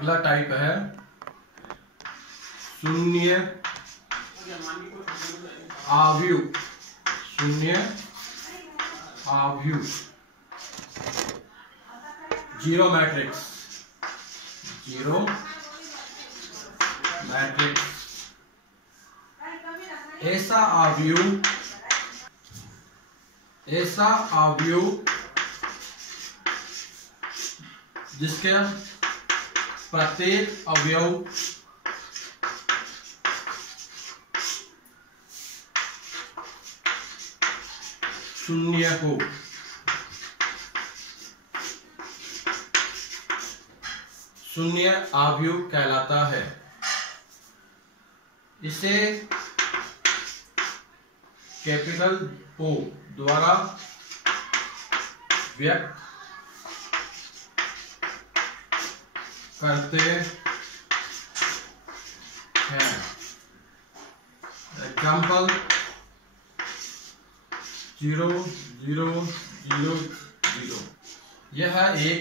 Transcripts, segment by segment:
अगला टाइप है शून्य आव्यूह। शून्य आव्यूह, जीरो मैट्रिक्स। जीरो मैट्रिक्स ऐसा आव्यूह जिसके प्रत्येक अवयव शून्य हो। शून्य आव्यूह कहलाता है। इसे कैपिटल O द्वारा व्यक्त करते हैं। एग्जाम्पल 0 0 0 0। यह एक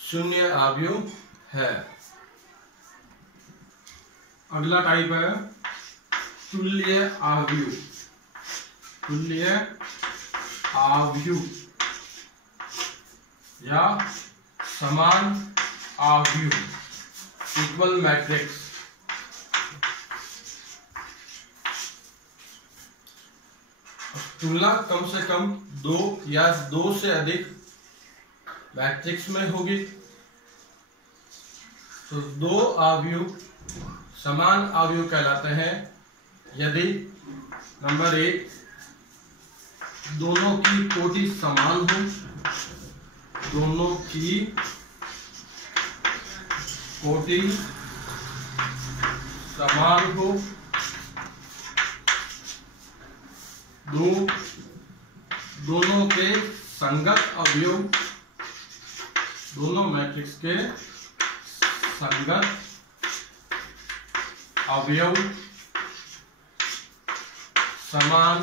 शून्य आव्यूह है। अगला टाइप है तुल्य आव्यूह। तुल्य आव्यूह या समान आव्यूह, इक्वल मैट्रिक्स। तुलना कम से कम दो या दो से अधिक मैट्रिक्स में होगी तो दो आव्यूह समान आव्यूह कहलाते हैं। यदि नंबर 1 दोनों की कोटि समान हो, दोनों की कोटि समान हो, दोनों के संगत अवयव, दोनों मैट्रिक्स के संगत अवयव समान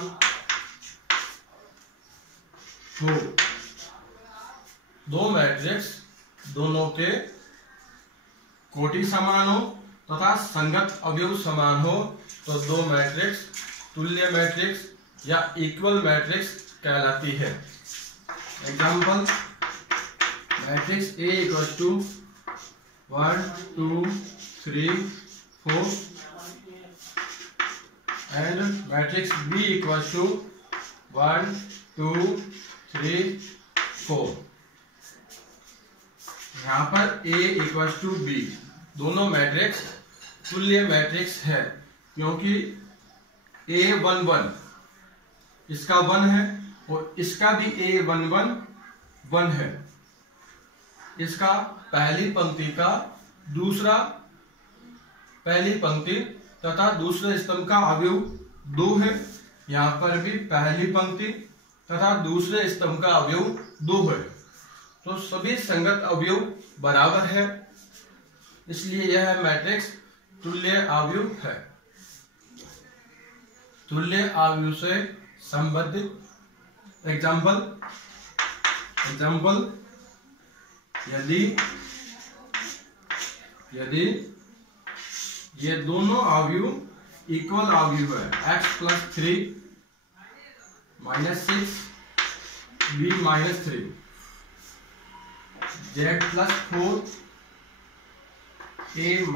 हो। दो मैट्रिक्स दोनों के कोटि समान हो तथा संगत अवयव समान हो तो दो मैट्रिक्स तुल्य मैट्रिक्स या इक्वल मैट्रिक्स कहलाती है। Example matrix A equal to 1 2 3 4 and matrix B equal to 1 2 3 4। यहाँ पर A इक्वल टू B दोनों मैट्रिक्स तुल्य मैट्रिक्स है क्योंकि A11 इसका 1 है और इसका भी A11 1 है। इसका पहली पंक्ति का दूसरा पहली पंक्ति तथा दूसरे स्तंभ का अवयव 2 है। यहाँ पर भी पहली पंक्ति तथा दूसरे स्तंभ का अवयव 2 है तो सभी संगत अवयव बराबर है, इसलिए यह मैट्रिक्स तुल्य आव्यूह है। तुल्य आव्यूह से संबंधित एग्जाम्पल यदि ये दोनों आव्यूह इक्वल आव्यूह है x + 3 - 6 b - 3 z + 4 a - 1 -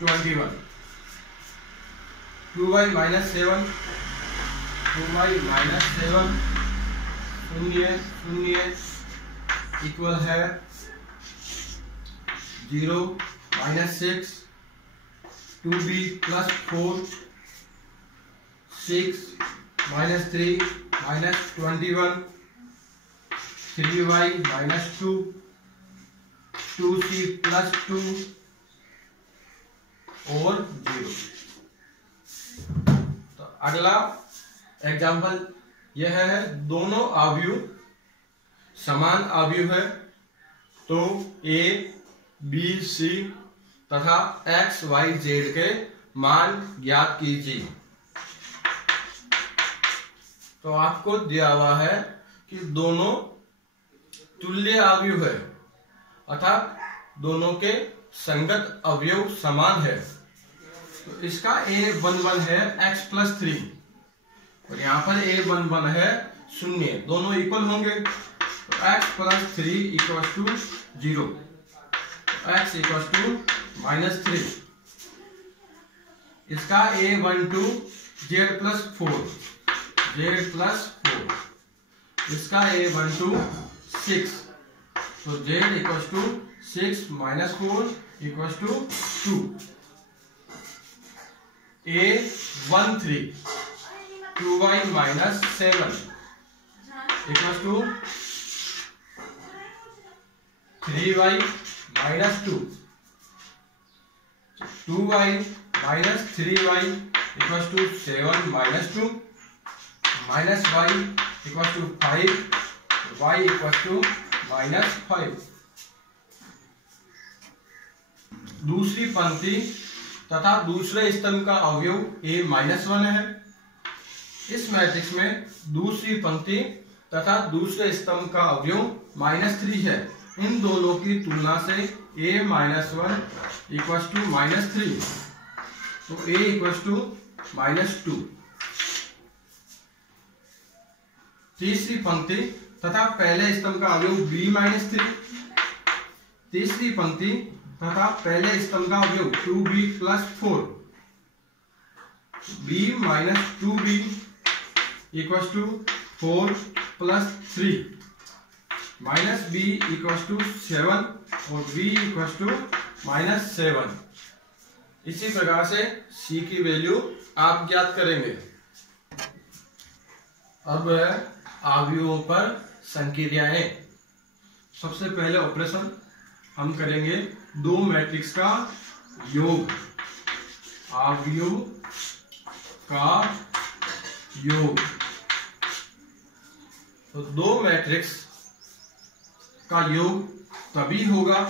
21 2y - 7 2y - 7 0 0 equal है 0 - 6 2b + 4 6 - 3 - 21 3y - 2 2c + 2 और 0। तो अगला एग्जाम्पल यह है दोनों आव्यूह समान आव्यूह है तो a b c तथा x y z के मान ज्ञात कीजिए। तो आपको दिया हुआ है कि दोनों तुल्य आव्यूह है अर्थात दोनों के संगत अवयव समान है। तो इसका a11 है x+3 और यहाँ पर a11 है 0, दोनों इक्वल होंगे। तो x+3 = 0, x = -3। इसका a12 z+4, इसका a12 6, तो z = 6 - 4 = 2। a13 2y - 7 = 3y - 2, 2y - 3y = 7 - 2, -y = 5, y = -5। दूसरी पंक्ति तथा दूसरे स्तंभ का अवयव a-1 है। इस मैट्रिक्स में दूसरी पंक्ति तथा दूसरे स्तंभ का अवयव -3 है। इन दोनों की तुलना से a-1 = -3, तो a = -2। तीसरी पंक्ति तथा पहले स्तंभ का अवयव b-3, तीसरी पंक्ति तथा पहले स्तंभ का अवयव 2b + 4, b - 2b = 4 + 3, -b = 7 और b = -7। इसी प्रकार से c की वैल्यू आप ज्ञात करेंगे। अब है अवयवों पर संक्रियाएं। सबसे पहले ऑपरेशन हम करेंगे दो मैट्रिक्स का योग, अवयव का योग। तो दो मैट्रिक्स का योग तभी होगा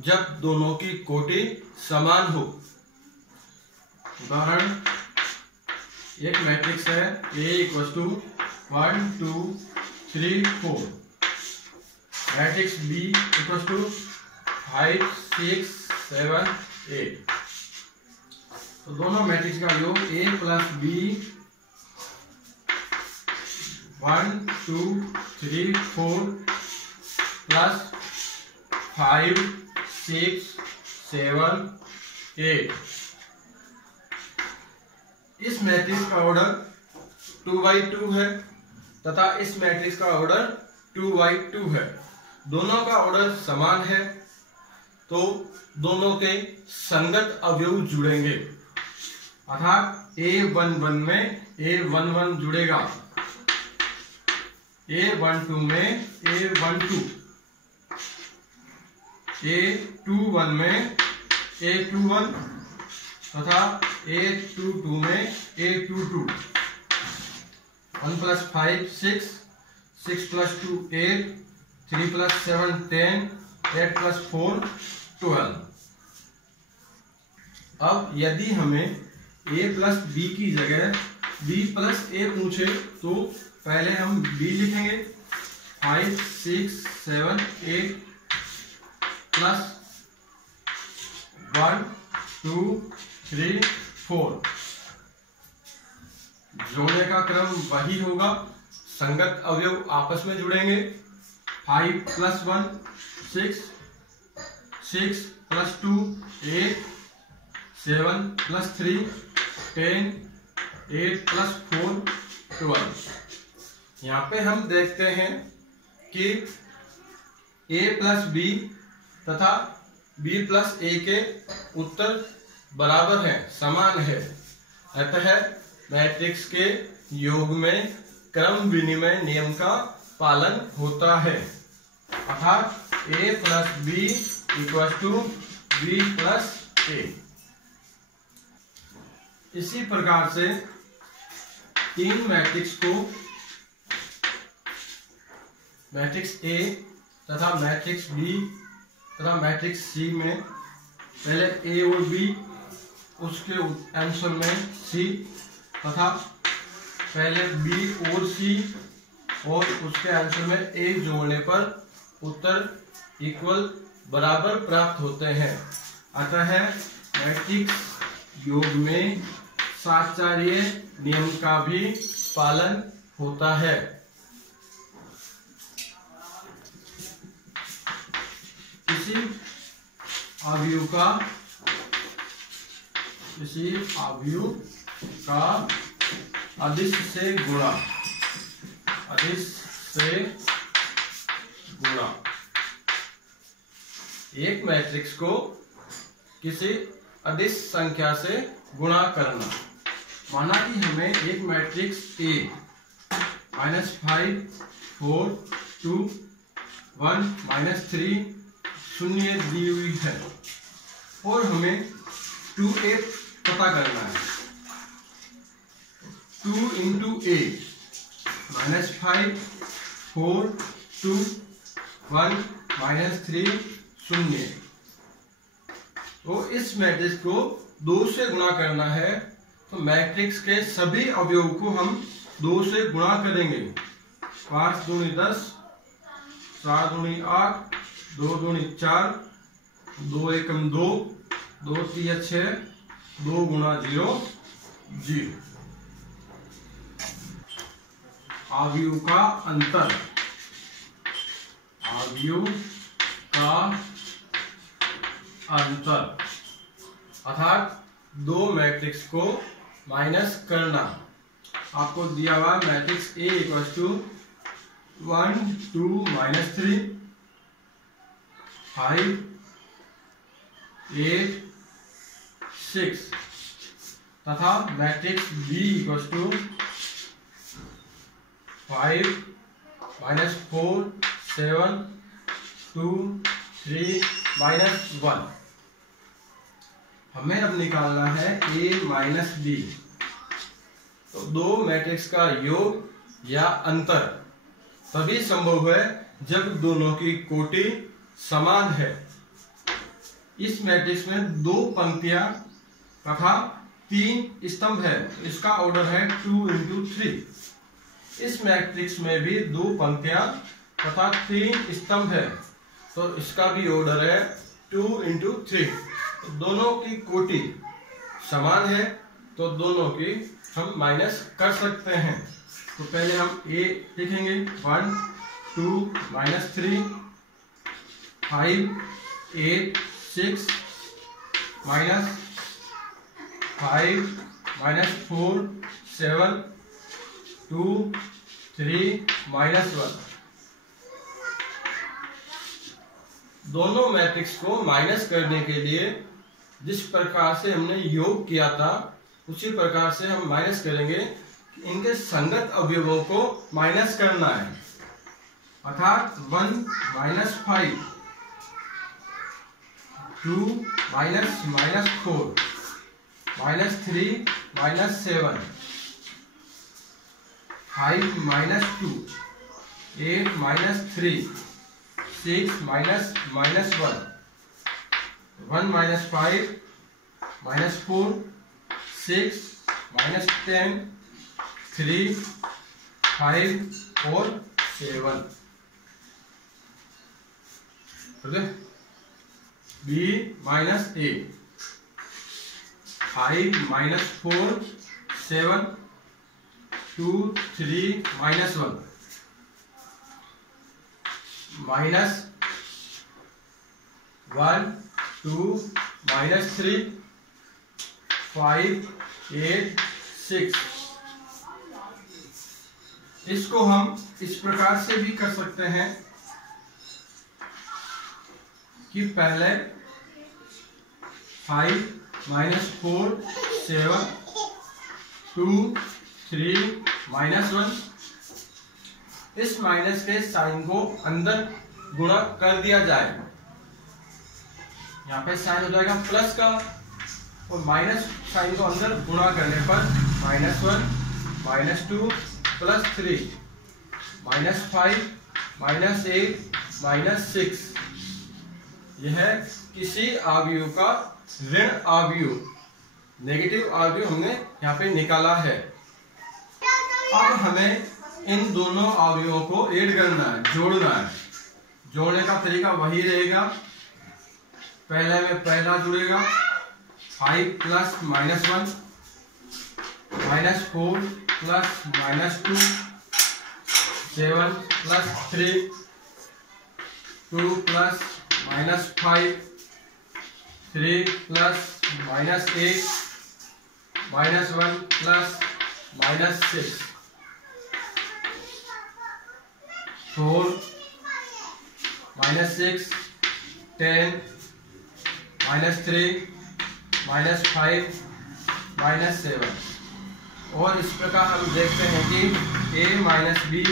जब दोनों की कोटि समान हो। उदाहरण, एक मैट्रिक्स है A = 1 2 3 4, मैट्रिक्स B = 5 6 7 8। तो दोनों मैट्रिक्स का योग A + B 1 2 3 4 + 5 6 7 8। इस मैट्रिक्स का ऑर्डर 2x2 है तथा इस मैट्रिक्स का ऑर्डर 2x2 है। दोनों का ऑर्डर समान है तो दोनों के संगत अवयव जुड़ेंगे, अर्थात a11 में a11 जुड़ेगा, a12 में a12, a21 में a21 तथा a22 में a22। 1 + 5 6, 6 + 2 8, 3 + 7 10, 8 + 4 12। अब यदि हमें a + b की जगह b + a पूछे तो पहले हम b लिखेंगे। 5 6 7 8 + 1 2 3 4। जोड़ने का क्रम वही होगा, संगत अवयव आपस में जुड़ेंगे। 5 + 1 6, 6 + 2 8, 7 + 3 10, 8 + 4 12। यहाँ पे हम देखते हैं कि a + b तथा b + a के उत्तर बराबर है, समान है। अतः मैट्रिक्स के योग में क्रम विनिमय नियम का पालन होता है, अर्थात a + b = b + a। इसी प्रकार से तीन मैट्रिक्स को, मैट्रिक्स A तथा मैट्रिक्स B तथा मैट्रिक्स C में पहले A और B, उसके आंसर में C तथा पहले B और C और उसके आंसर में A जोड़ने पर उत्तर इक्वल बराबर प्राप्त होते हैं। अतः मैट्रिक्स योग में साहचर्य नियम का भी पालन होता है। किसी अवयव का अदिश से गुणा एक मैट्रिक्स को किसी अदिश संख्या से गुणा करना। माना कि हमें एक मैट्रिक्स A -5 4 2 1 -3 शून्य दी हुई है और हमें 2A पता करना है। 2 into A -5 4 2 1 -3 शून्य। तो इस मैट्रिक्स को 2 से गुणा करना है, तो मैट्रिक्स के सभी अवयवों को हम 2 से गुणा करेंगे। 5 दूनी 10, 4 दूनी 8, 2 दूनी 4, 2 एकम 2, 2 तिया 6, 2 गुणा 0 0। अवयव का अंतर, अर्थात 2 मैट्रिक्स को माइनस करना। आपको दिया हुआ मैट्रिक्स A = 1 2 -3 5 8 6 तथा मैट्रिक्स B = 5 -4 7 2 3 -1। हमें अब निकालना है A - B। तो 2 मैट्रिक्स का योग या अंतर तभी संभव है जब दोनों की कोटि समान है। इस मैट्रिक्स में 2 पंक्तियां तथा 3 स्तंभ है, इसका ऑर्डर है 2 into 3। इस मैट्रिक्स में भी 2 पंक्तियां तथा 3 स्तंभ है, तो इसका भी ऑर्डर है 2 into 3। तो दोनों की कोटि समान है, तो दोनों की हम माइनस कर सकते हैं। तो पहले हम A लिखेंगे 1 2 -3 5 8 6 -5 -4 7 2 3 -1। दोनों मैट्रिक्स को माइनस करने के लिए जिस प्रकार से हमने योग किया था उसी प्रकार से हम माइनस करेंगे। इनके संगत अवयवों को माइनस करना है, अर्थात 1 -5 2 -4 -3 -7 5 -2 8 -3 6 -1 1 -5 -4 6 -10 3 5 और 7। B - A 5 -4 7 2 3 -1 -1 2 -3 5 8 6। इसको हम इस प्रकार से भी कर सकते हैं कि पहले 5 -4 7 2 3 -1, इस माइनस के साइन को अंदर गुणा कर दिया जाए। यहाँ पे साइन हो जाएगा प्लस का, और माइनस साइन को अंदर गुणा करने पर -1 -2 +3 -5 -8 -6। यह किसी अवयव का ऋण अवयव, नेगेटिव अवयव हमने यहाँ पे निकाला है। अब हमें इन दोनों अवयवों को ऐड करना है, जोड़ना है। जोड़ने का तरीका वही रहेगा, पहले में पहला जुड़ेगा 5 plus -1 -4 plus -2 7 plus 3 2 plus -5 3 plus -8 -1 plus -6 4 -6 10 -3 -5 -7। और इस प्रकार हम देखते हैं कि a माइनस बी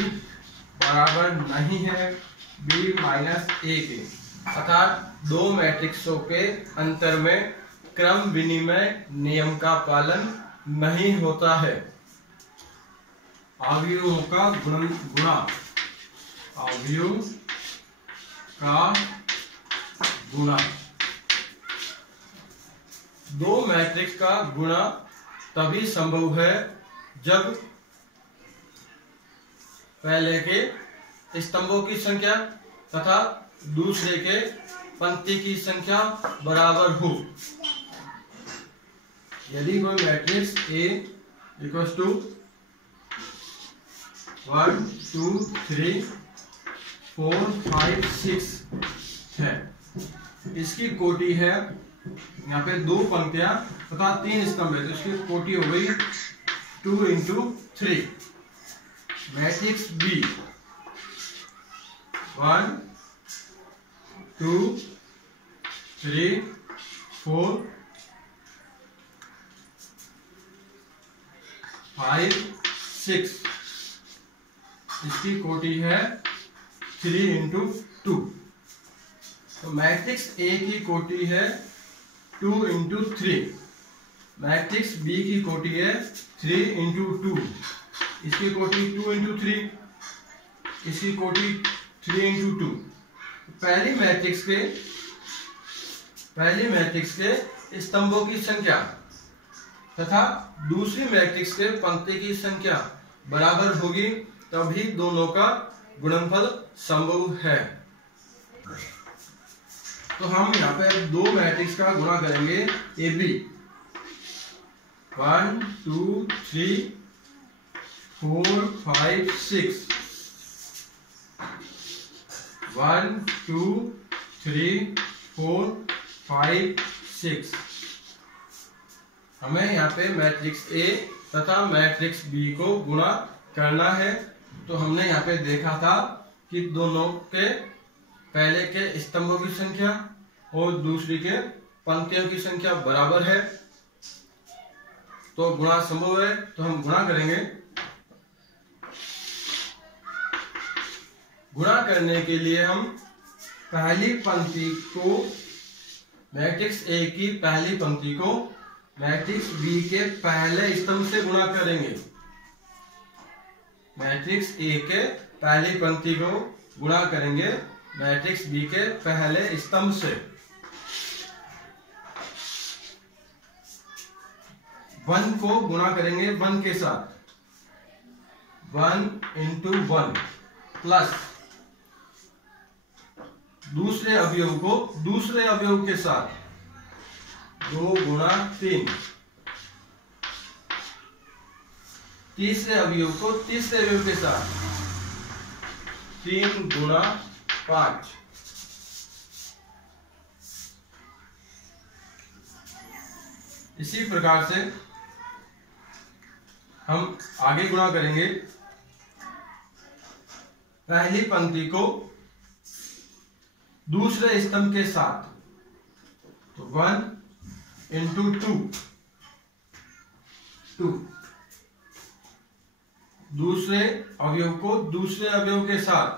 बराबर नहीं है b माइनस ए के, अर्थात दो मैट्रिक्सों के अंतर में क्रम विनिमय नियम का पालन नहीं होता है। अवयवों का गुणा, अवयव का गुणा, दो मैट्रिक्स का गुणा तभी संभव है जब पहले के स्तंभों की संख्या तथा दूसरे के पंक्ति की संख्या बराबर हो। यदि कोई मैट्रिक्स A इक्वल्स टू 1 2 3 4 5 6 है, इसकी कोटि है यहाँ पे 2 पंक्तियां तथा 3 स्तंभ है, तो इसकी कोटि हो गई 2 × 3। मैट्रिक्स B 1 2 3 4 5 6, इसकी कोटि है 3 × 2। तो मैट्रिक्स A की कोटि है 2 × 3, मैट्रिक्स B की कोटि है 3 × 2, इसकी कोटि 2 × 3, इसकी कोटि 3 × 2। पहली मैट्रिक्स के स्तंभों की संख्या तथा दूसरी मैट्रिक्स के पंक्ति की संख्या बराबर होगी, तभी दोनों का गुणनफल संभव है। तो हम यहाँ पे दो मैट्रिक्स का गुणा करेंगे AB 1 2 3 4 5 6 1 2 3 4 5 6। हमें यहाँ पे मैट्रिक्स A तथा मैट्रिक्स B को गुणा करना है। तो हमने यहाँ पे देखा था कि दोनों के पहले के स्तंभों की संख्या और दूसरी के पंक्तियों की संख्या बराबर है, तो गुणा संभव है। तो हम गुणा करेंगे। गुणा करने के लिए हम पहली पंक्ति को मैट्रिक्स A की पहली पंक्ति को मैट्रिक्स B के पहले स्तंभ से गुणा करेंगे। मैट्रिक्स A के पहली पंक्ति को गुणा करेंगे मैट्रिक्स B के पहले स्तंभ से। 1 को गुणा करेंगे 1 के साथ, 1 × 1 प्लस दूसरे अवयव को दूसरे अवयव के साथ 2 × 3, तीसरे अवयव को तीसरे अवयव के साथ 3 × 5। इसी प्रकार से हम आगे गुणा करेंगे पहली पंक्ति को दूसरे स्तंभ के साथ, तो 1 × 2 दूसरे अवयव को दूसरे अवयव के साथ,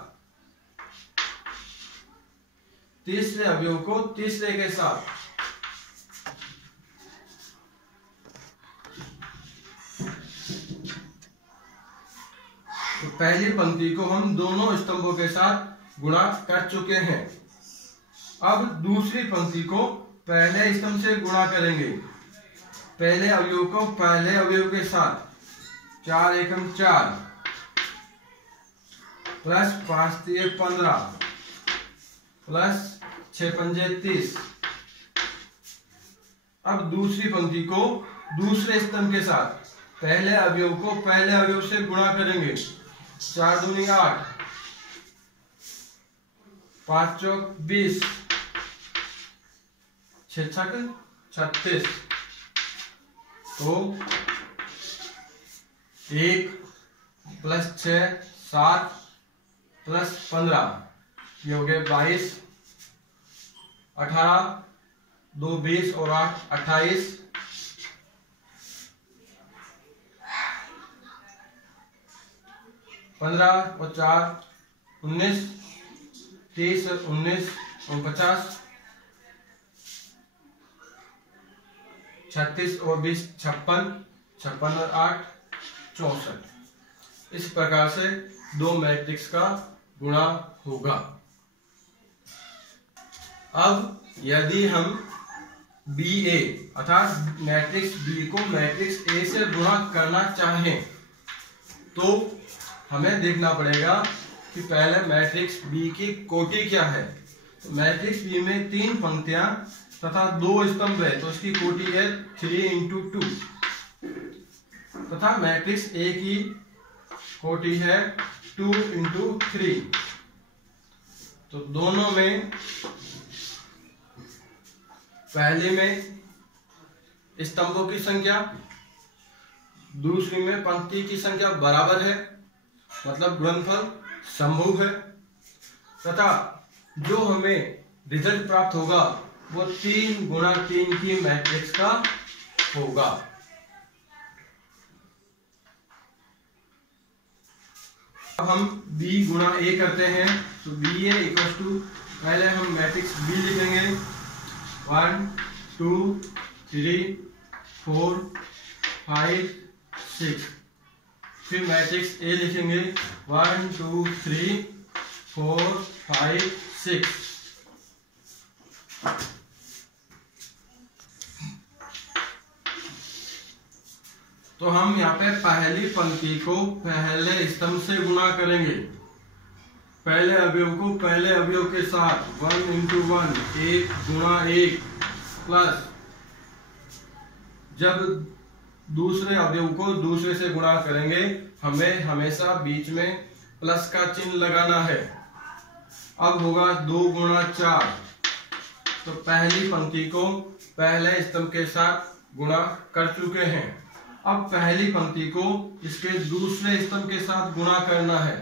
तीसरे अवयव को तीसरे के साथ, तो पहली पंक्ति को हम दोनों स्तंभों के साथ गुणा कर चुके हैं। अब दूसरी पंक्ति को पहले स्तंभ से गुणा करेंगे। पहले अवयव को पहले अवयव के साथ 4 × 1 = 4 प्लस 5 × 3 = 15 प्लस 6 × 5 = 30 अब दूसरी पंक्ति को दूसरे स्तंभ के साथ पहले अवयव को पहले अवयव से गुणा करेंगे। 4 दूनी 8, 5 चौक 20, 6 छक 36। तो 1 + 6 7 + 15 ये हो गए 22, 18 2 20 और 8 28, 15 और 4 19, 30 और 19 49, 36 और 20 56, 56 और 8 64। इस प्रकार से दो मैट्रिक्स का गुणा होगा। अब यदि हम बी ए अर्थात मैट्रिक्स बी को मैट्रिक्स ए से गुणा करना चाहें तो हमें देखना पड़ेगा कि पहले मैट्रिक्स बी की कोटि क्या है। तो मैट्रिक्स बी में 3 पंक्तियां तथा 2 स्तंभ है, तो इसकी कोटि है 3 × 2 तथा मैट्रिक्स ए की कोटि है 2 × 3। तो दोनों में पहले में स्तंभों की संख्या दूसरी में पंक्ति की संख्या बराबर है, मतलब गुणनफल समभुज है तथा जो हमें रिजल्ट प्राप्त होगा वो 3 × 3 की मैट्रिक्स का होगा। अब हम b × a करते हैं। तो BA = पहले हम मैट्रिक्स B लिखेंगे 1 2 3 4 5 6। फिर मैट्रिक्स A लिखेंगे 1 2 3 4 5 6। तो हम यहाँ पे पहली पंक्ति को पहले स्तंभ से गुणा करेंगे। पहले अवयव को पहले अवयव के साथ 1 × 1 1 × 1 प्लस जब दूसरे अवयव को दूसरे से गुणा करेंगे हमें हमेशा बीच में प्लस का चिन्ह लगाना है। अब होगा 2 × 4। तो पहली पंक्ति को पहले स्तंभ के साथ गुणा कर चुके हैं। अब पहली पंक्ति को इसके दूसरे स्तंभ के साथ गुणा करना है।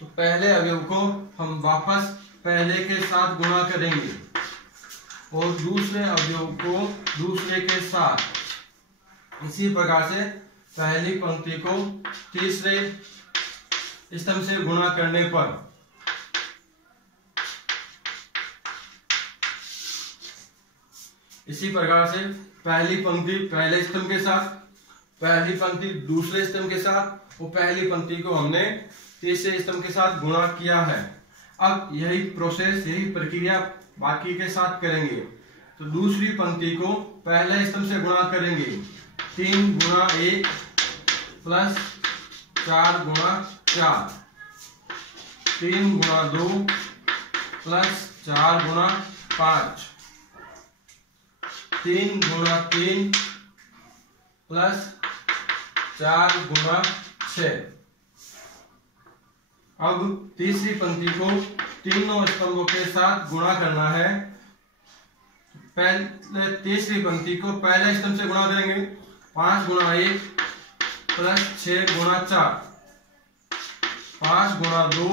तो पहले अवयव को हम वापस पहले के साथ गुणा करेंगे और दूसरे अवयव को दूसरे के साथ। इसी प्रकार से पहली पंक्ति को तीसरे स्तंभ से गुणा करने पर इसी प्रकार से पहली पंक्ति पहले स्तंभ के साथ, पहली पंक्ति दूसरे स्तंभ के साथ और पहली पंक्ति को हमने तीसरे स्तंभ के साथ गुणा किया है। अब यही प्रोसेस यही प्रक्रिया बाकी के साथ करेंगे। तो दूसरी पंक्ति को पहले स्तंभ से गुणा करेंगे 3 × 1 प्लस 4 × 4, 3 × 2 प्लस 4 × 5, 3 × 3 प्लस 4 × 6। अब तीसरी पंक्ति को तीनों स्तंभों के साथ गुणा करना है। पहले तीसरी पंक्ति को पहले स्तंभ से गुणा करेंगे 5 × 1 प्लस 6 × 4, 5 × 2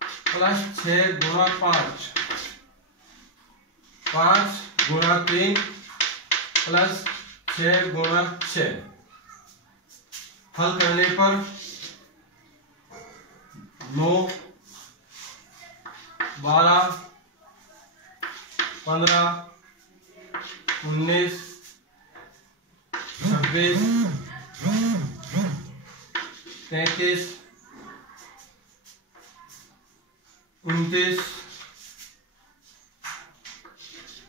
प्लस 6 × 5, 5 × 3 प्लस 6 × 6। हल करने पर 9 12 15 19 26 33 29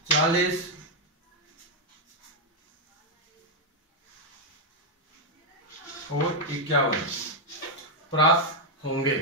40 और 51 प्राप्त होंगे।